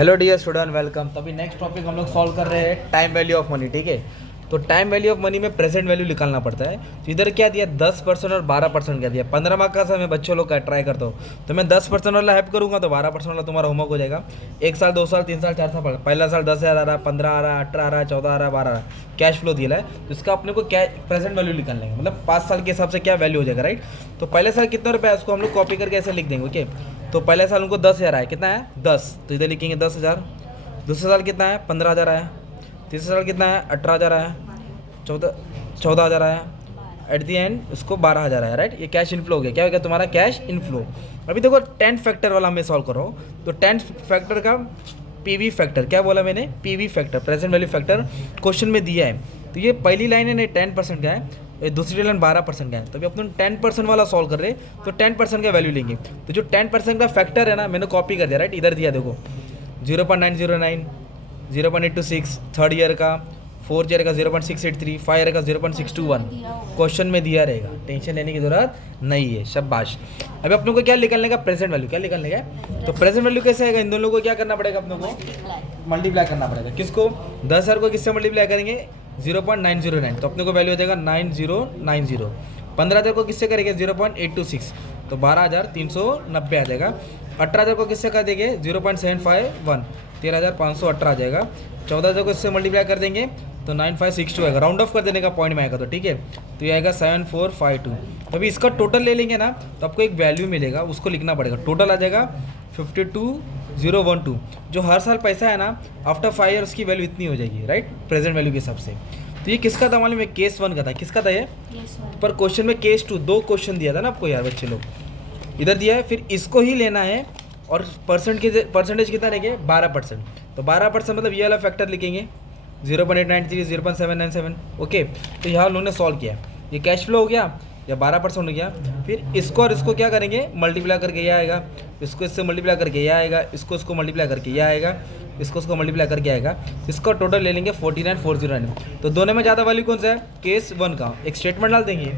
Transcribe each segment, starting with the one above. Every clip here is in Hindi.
Hello dear student, welcome. तो अभी नेक्स्ट टॉपिक हम लोग सॉल्व कर रहे हैं टाइम वैल्यू ऑफ मनी। ठीक है, तो टाइम वैल्यू ऑफ मनी में प्रेजेंट वैल्यू निकालना पड़ता है। तो इधर क्या दिया, 10% और 12% क्या दिया। 15 मार्क का समय बच्चों लोग का ट्राई करता हूँ, तो मैं 10% वाला हेल्प करूँगा तो 12% वाला तुम्हारा होमवर्क हो जाएगा। 1 साल 2 साल 3 साल 4 साल पहला साल 10,000 आ रहा, 15 आ रहा, 18 आ रहा, 14 आ रहा, 12 आ रहा, कैश फ्लो दिया है। तो इसका अपने को क्या प्रेजेंट वैल्यू निकालना है, मतलब 5 साल के हिसाब से क्या वैल्यू हो जाएगा, राइट। तो पहले साल कितना रुपया है उसको हम लोग कॉपी करके ऐसे लिख देंगे। ओके, तो पहले साल उनको 10,000 आया, कितना है 10, तो इधर लिखेंगे 10,000। दूसरे साल कितना है 15,000 आया। तीसरे साल कितना है 18,000 आया। 14,000 आया। एट दी एंड उसको 12,000 आया, राइट। ये कैश इनफ्लो हो गया। क्या हो गया तुम्हारा कैश इनफ्लो। अभी देखो 10 फैक्टर वाला मैं सॉल्व कर रहा हूँ, तो 10 फैक्टर का पीवी फैक्टर, क्या बोला मैंने, PV factor, present value factor question में दिया है। तो ये पहली लाइन है ना 10% का है, ये दूसरी लाइन 12% का है। तो अभी अपन 10% वाला सॉल्व कर रहे हैं, तो 10% का वैल्यू लेंगे। तो जो 10% का फैक्टर है ना, मैंने कॉपी कर दिया, राइट। इधर दिया देखो 0.909, 0.826 थर्ड ईयर का, फोर्थ ईयर का 0.683, 5 ईयर का 0.621 क्वेश्चन में दिया रहेगा। टेंशन लेने की जरूरत नहीं है, शाबाश। अभी अपनों को क्या निकालने का, प्रेजेंट वैल्यू। क्या निकालने का, तो प्रेजेंट वैल्यू कैसे आएगा, इन दोनों को क्या करना पड़ेगा, अपनों को मल्टीप्लाई करना पड़ेगा। किसको, 10,000 को किससे मल्टीप्लाई करेंगे, 0.909, तो अपने को वैल्यू हो जाएगा 9090। 15,000 को किससे करेंगे 0.826, तो 12,390 आ जाएगा। 18,000 को किससे कर देंगे 0.751, 13,518 आ जाएगा। 14,000 को इससे मल्टीप्लाई कर देंगे तो 9562 आएगा। राउंड ऑफ कर देने का पॉइंट में आएगा, तो ठीक है। तो ये आएगा 7452। अभी इसका टोटल ले लेंगे ना, तो आपको एक वैल्यू मिलेगा, उसको लिखना पड़ेगा। टोटल आ जाएगा 52,012। जो हर साल पैसा है ना, आफ्टर 5 ईयर उसकी वैल्यू इतनी हो जाएगी, राइट, प्रेजेंट वैल्यू के हिसाब से। तो ये किसका था मालूम है, केस 1 का था। किसका था ये, पर क्वेश्चन में केस 2 दो क्वेश्चन दिया था ना आपको यार बच्चे लोग, इधर दिया है। फिर इसको ही लेना है और परसेंटेज कितना रहेगा 12%। तो 12% मतलब ये वाला फैक्टर लिखेंगे 0.893, 0.797। ओके, तो यहाँ उन्होंने सॉल्व किया। ये कैश फ्लो हो गया या 12% हो गया। फिर इसको और इसको क्या करेंगे, मल्टीप्लाई करके यह आएगा, इसको इससे मल्टीप्लाई करके यह आएगा, इसको मल्टीप्लाई करके यह आएगा, इसको मल्टीप्लाई करके आएगा। इसका टोटल ले लेंगे 49,409। तो दोनों में ज़्यादा वैल्यू कौन सा है, केस 1 का। एक स्टेटमेंट डाल देंगे,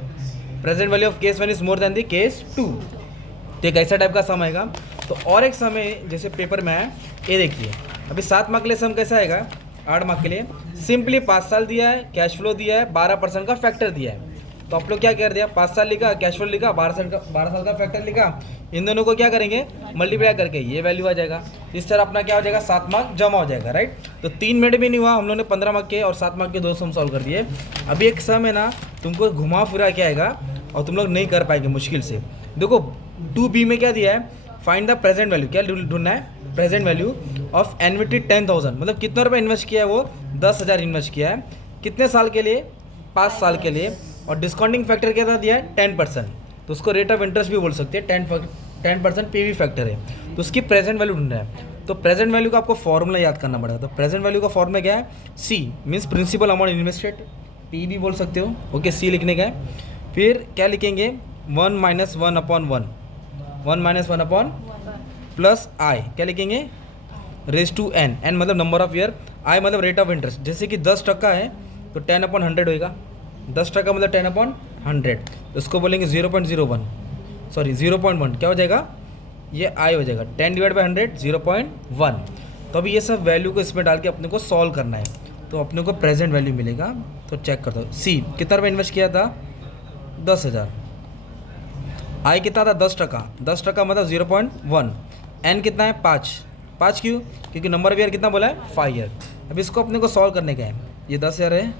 present value of case 1 is more than the case 2। तो एक ऐसा टाइप का सम आएगा। तो और एक समय जैसे पेपर में है, ये देखिए अभी 7 मार्क के लिए सम कैसा आएगा, 8 मार्क के लिए सिंपली 5 साल दिया है, कैश फ्लो दिया है, 12% का फैक्टर दिया है। तो आप लोग क्या कर दिया, 5 साल लिखा, कैश फ्लो लिखा, 12 साल का फैक्टर लिखा। इन दोनों को क्या करेंगे, मल्टीप्लाई करके ये वैल्यू आ जाएगा। इस तरह अपना क्या हो जाएगा, 7 मार्क जमा हो जाएगा, राइट। तो 3 मिनट भी नहीं हुआ, हम लोगों ने 15 मार्क के और 7 मार्क के 2 सम सॉल्व कर दिए। अभी एक सम है ना, तुमको घुमा फिरा के आएगा और तुम लोग नहीं कर पाएंगे मुश्किल से। देखो 2B में क्या दिया है, फाइंड द प्रेजेंट वैल्यू। क्या ढूंढना है, प्रेजेंट वैल्यू ऑफ एन्युटी 10,000, मतलब कितना रुपये इन्वेस्ट किया है वो, 10,000 इन्वेस्ट किया है। कितने साल के लिए, 5 साल के लिए। और डिस्काउंटिंग फैक्टर क्या था दिया है 10%, तो उसको रेट ऑफ इंटरेस्ट भी बोल सकते हैं। 10% पीवी फैक्टर है, तो उसकी प्रेजेंट वैल्यू ढूंढना है। तो प्रेजेंट वैल्यू का आपको फॉर्मूला याद करना पड़ेगा। तो प्रेजेंट वैल्यू का फॉर्मूला क्या है, C means principal amount invested, P भी बोल सकते हो। ओके, सी लिखने का है। फिर क्या लिखेंगे 1 - 1/1, 1 - 1/, प्लस आई, क्या लिखेंगे रेज टू एन, एन मतलब नंबर ऑफ ईयर, आई मतलब रेट ऑफ इंटरेस्ट। जैसे कि 10% है तो 10/100 होएगा। 10% मतलब 10/100, तो उसको बोलेंगे 0.01, सॉरी 0.1, क्या हो जाएगा, ये आई हो जाएगा। 10/100 0.1। तो अभी ये सब वैल्यू को इसमें डाल के अपने को सॉल्व करना है, तो अपने को प्रेजेंट वैल्यू मिलेगा। तो चेक कर दो, सी कितना रुपये इन्वेस्ट किया था 10,000, आई कितना था 10%, 10% मतलब 0.1, एन कितना है 5 क्यों, क्योंकि नंबर ऑफ ईयर कितना बोला है 5 ईयर। अब इसको अपने को सॉल्व करने का है, ये 10,000 है,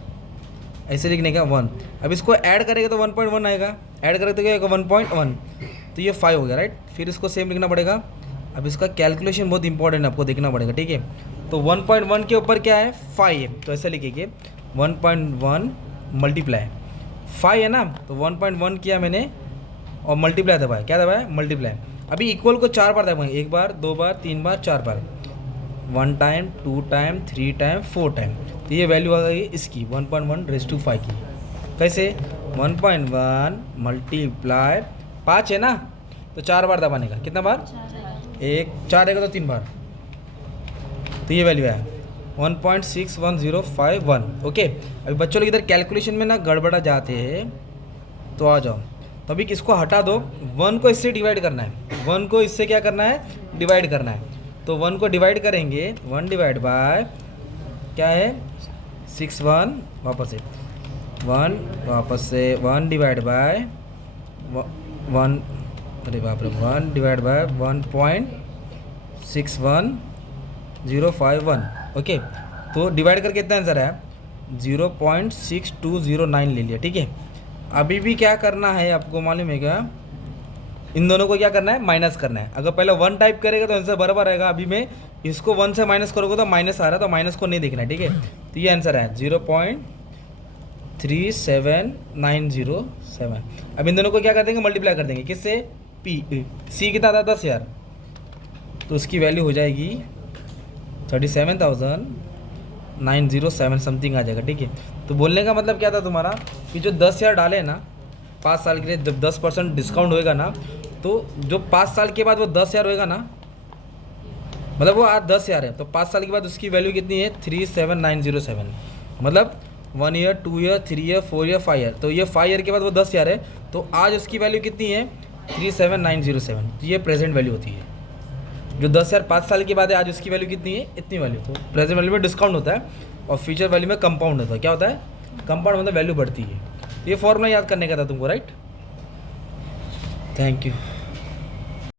ऐसे लिखने का 1। अब इसको ऐड करेगा तो 1.1 आएगा, ऐड करेगा तो क्या आएगा 1.1, तो ये 5 हो गया, राइट। फिर इसको सेम लिखना पड़ेगा। अब इसका कैलकुलेशन बहुत इंपॉर्टेंट है, आपको देखना पड़ेगा, ठीक है। तो 1.1 के ऊपर क्या है 5 है, तो ऐसे लिखेंगे 1.1 मल्टीप्लाई 5 है ना, तो 1.1 किया मैंने और मल्टीप्लाई दबाया, क्या दबाया मल्टीप्लाई। अभी इक्वल को 4 बार दबाएंगे, 1 बार 2 बार 3 बार 4 बार, 1 टाइम 2 टाइम 3 टाइम 4 टाइम। तो ये वैल्यू आ गई इसकी 1.1 रेज़ टू 5 की। कैसे 1.1 मल्टीप्लाई 5 है ना, तो 4 बार दबाने का, कितना बार, 1 4 रहेगा तो 3 बार, तो ये वैल्यू है 1.61051। ओके, अभी बच्चों लोग इधर कैलकुलेशन में ना गड़बड़ा जाते हैं, तो आ जाओ। तो अभी किसको हटा दो, 1 को इससे डिवाइड करना है, 1 को इससे क्या करना है डिवाइड करना है। तो 1 को डिवाइड करेंगे, 1 डिवाइड बाय क्या है 6 1 वापस से 1 डिवाइड बाय 1, अरे बाप रे 1 डिवाइड बाय 1.61051। ओके, तो डिवाइड करके कितना आंसर है 0.6209 ले लिया। ठीक है, अभी भी क्या करना है आपको मालूम है क्या, इन दोनों को क्या करना है माइनस करना है। अगर पहले 1 टाइप करेगा तो आंसर बराबर रहेगा। अभी मैं इसको 1 से माइनस करोगे तो माइनस आ रहा है, तो माइनस को नहीं देखना है। ठीक है, तो ये आंसर है 0.37907। अब इन दोनों को क्या कर देंगे मल्टीप्लाई कर देंगे, किससे सी कितना था 10,000, तो उसकी वैल्यू हो जाएगी 37,907 समथिंग आ जाएगा। ठीक है, तो बोलने का मतलब क्या था तुम्हारा कि जो 10,000 डाले ना 5 साल के लिए, जब 10% डिस्काउंट होएगा ना, तो जो 5 साल के बाद वो 10,000 होएगा ना, मतलब वो आज 10,000 है, तो 5 साल के बाद उसकी वैल्यू कितनी है 37,907। मतलब 1 year 2 year 3 year 4 year 5 year, तो ये 5 ईयर के बाद वो 10,000 है, तो आज उसकी वैल्यू कितनी है 37,907। तो ये प्रेजेंट वैल्यू होती है। जो 10,000 5 साल के बाद है, आज उसकी वैल्यू कितनी है इतनी वैल्यू। तो प्रेजेंट वैल्यू में डिस्काउंट होता है और फ्यूचर वैल्यू में कंपाउंड होता है। क्या होता है कंपाउंड, मतलब वैल्यू बढ़ती है। ये फॉर्मूला याद करने का था तुमको, राइट। Thank you.